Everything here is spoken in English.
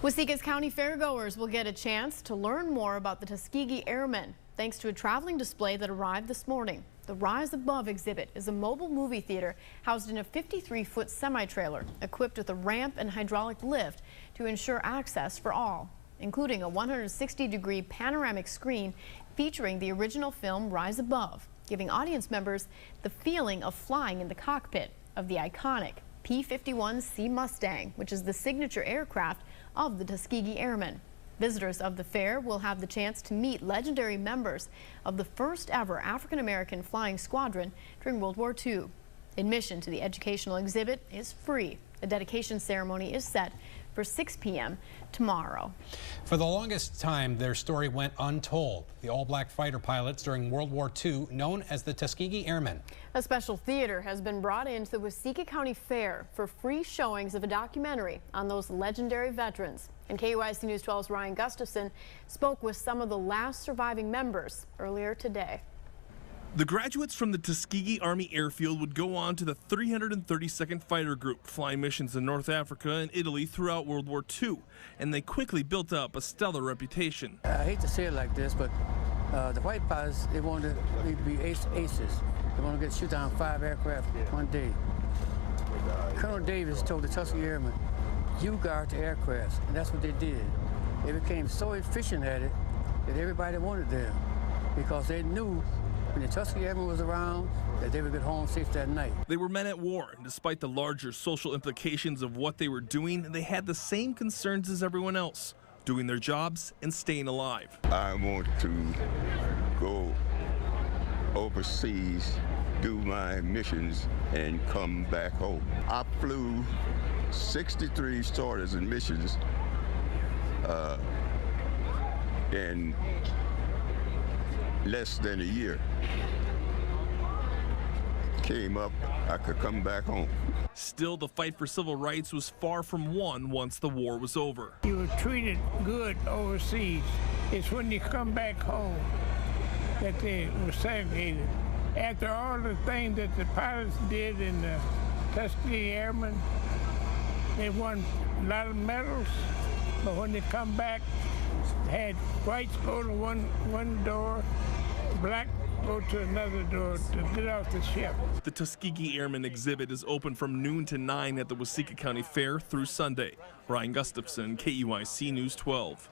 Waseca County fairgoers will get a chance to learn more about the Tuskegee Airmen thanks to a traveling display that arrived this morning. The Rise Above exhibit is a mobile movie theater housed in a 53-foot semi-trailer equipped with a ramp and hydraulic lift to ensure access for all, including a 160-degree panoramic screen featuring the original film Rise Above, giving audience members the feeling of flying in the cockpit of the iconic P-51C Mustang, which is the signature aircraft of the Tuskegee Airmen. Visitors of the fair will have the chance to meet legendary members of the first ever African-American flying squadron during World War II. Admission to the educational exhibit is free. A dedication ceremony is set for 6 p.m. tomorrow. For the longest time, their story went untold. The all-black fighter pilots during World War II, known as the Tuskegee Airmen. A special theater has been brought into the Waseca County Fair for free showings of a documentary on those legendary veterans. And KEYC News 12's Ryan Gustafson spoke with some of the last surviving members earlier today. The graduates from the Tuskegee Army Airfield would go on to the 332nd Fighter Group, flying missions in North Africa and Italy throughout World War II, and they quickly built up a stellar reputation. I hate to say it like this, but the white pilots, they wanted to be aces. They want to get shoot down 5 aircraft one day. Colonel Davis told the Tuskegee Airmen, "You guard the aircrafts," and that's what they did. They became so efficient at it that everybody wanted them because they knew when the Tuskegee Airmen was around that they would get home safe that night. They were men at war, and despite the larger social implications of what they were doing, they had the same concerns as everyone else, doing their jobs and staying alive. I want to go overseas, do my missions, and come back home. I flew 63 starters and missions in less than a year. Came up, I could come back home. Still, the fight for civil rights was far from won once the war was over. You were treated good overseas. It's when you come back home that they were segregated. After all the things that the pilots did in the Tuskegee Airmen, they won a lot of medals, but when they come back, they had whites go to one door, black go to another door to get off the ship. The Tuskegee Airmen exhibit is open from noon to 9 at the Waseca County Fair through Sunday. Ryan Gustafson, KEYC News 12.